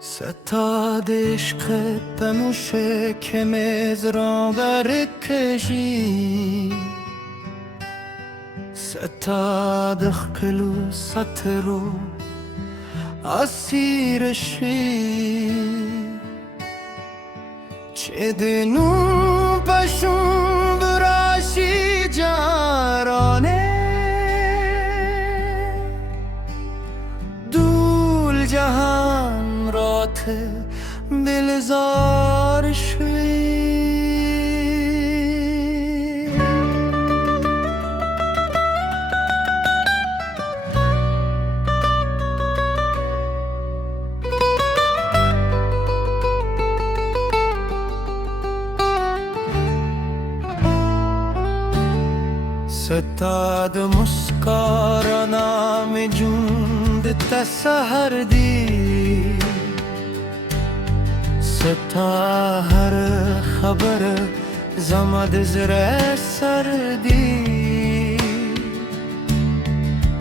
ستاد عشق تموشه که مزران برکشی ستاد خلو سترو اسیرشی چه دنو پشون براشی جارانه دول جهان رات دلزار شوی ستاد مسکارا में جوند تسهر دی ستا هر خبر زمد زره سردی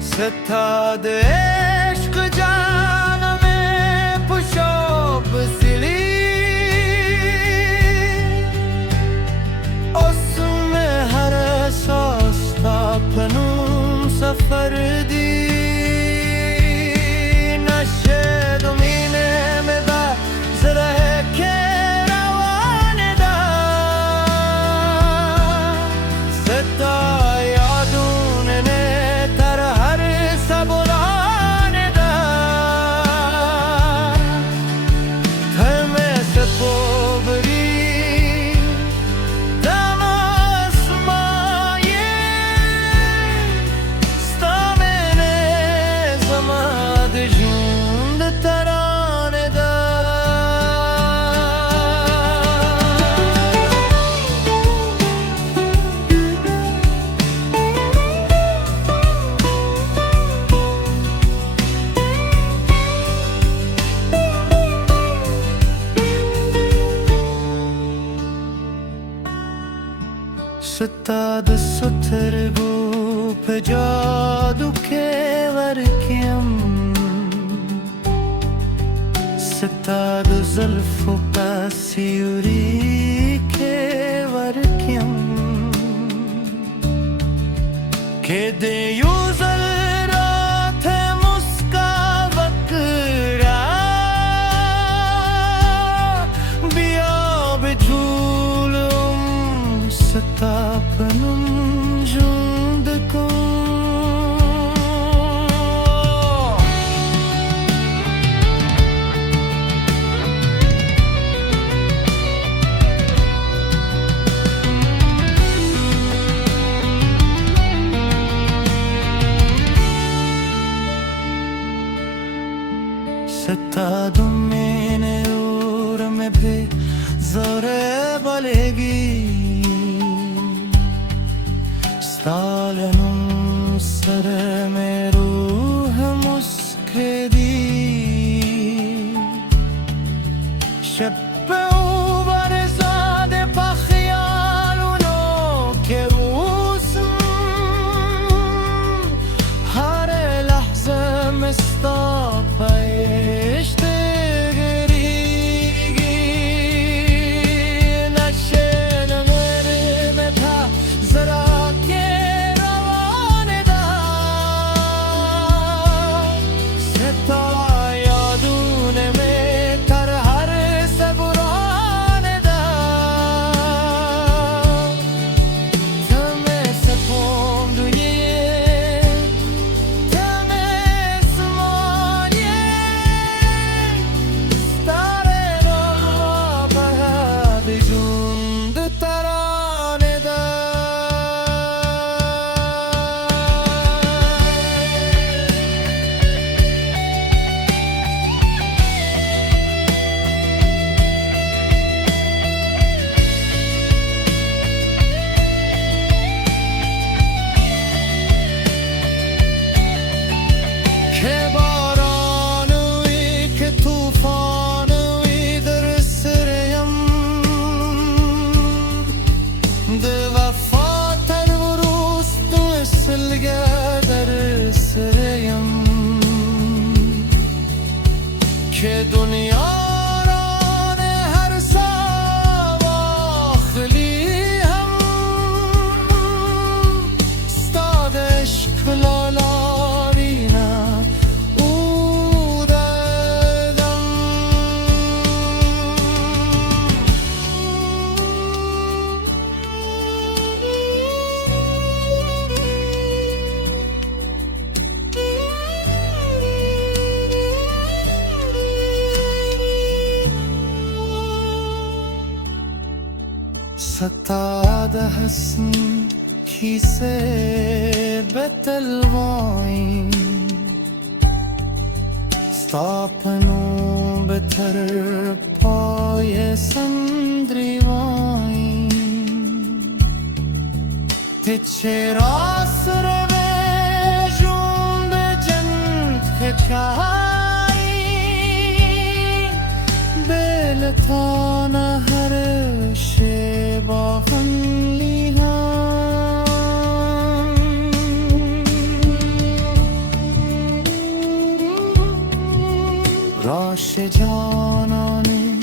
ستاد عشق جان में پشاب سلی اسم هر ساس پنوم سفر دی نشه دمینه میں با زره که روان دا ستا یادون نه تر هر سبولان دا تم سپو بری ستاد سترگو पे जादू के वरक्यम ستاد زلفو का सियुरी के वरक्यम के दे युजल रात मुस्का वकरा बिया बिझूलम ستapnum ستاد मैंने और में भी ज़ोरे बोलेगी स्टालिनum सर में रूह मुस्के दी शब्बे उबर ज़ादे पखियालुनो के उसम हर लहज़े में که دنیا ران هر سواخلی هم استاد عشق لالارینه او دردم ستاده حسن کیسه به تلواین ستاپنو به تر پای سندریواین تچرا سرمه جون به جنت خکایی بلتان هر شبا خنلی هم راش جانانه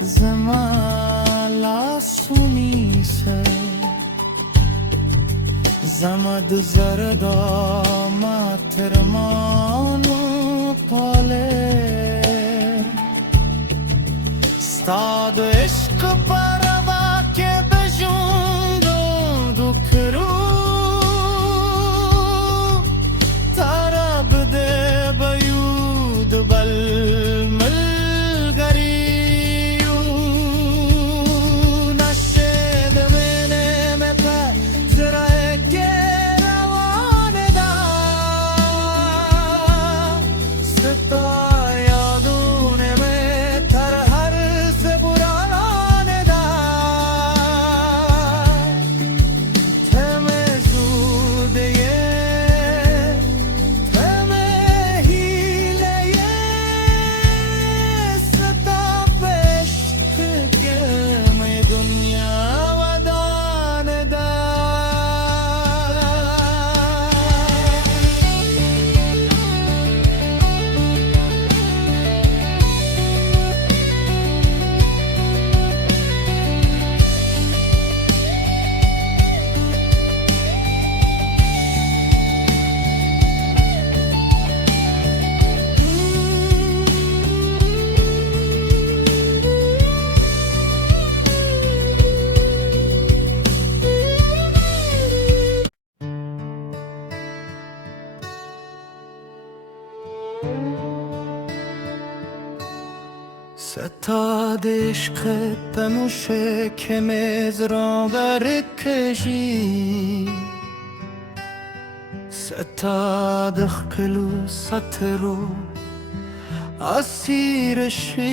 زمالا سونی سر زمد زردا ماترمانو پاله استاد عشق پروا که بجوندم دو کرو طرب ده بیود بل ملگریو نشد منه مپر زره که روان دا ستا یادونه میں تر هر سے بران دا تمه زوده تمه هیله ستا پشت گم دنیا ودان دا ستاد عشق تنوشه که مزران برکشی ستاد خلو سترو اسیرشی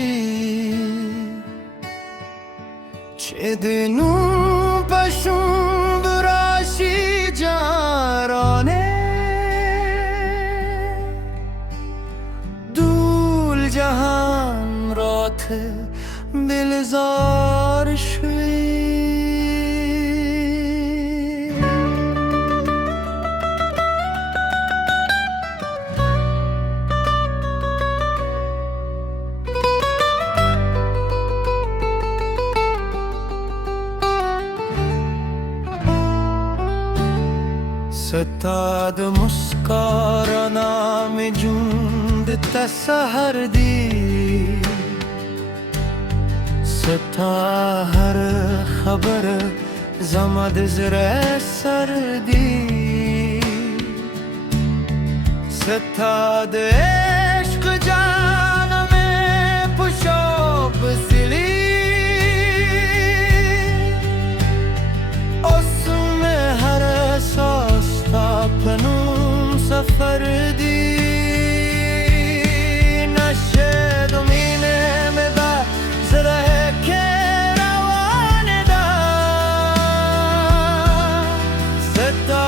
چه دنو پشون براشی جارانه دول جهان رات دلزار شوی ستاد مسکارا میں جوند تسہر دی ستا ہر خبر زمد زر سردی ستاد عشق جان میں پشوب سلی اس میں ہر ساستا پنوم سفر دی نشے دمینے میں بس رہے کہ روان دا ستا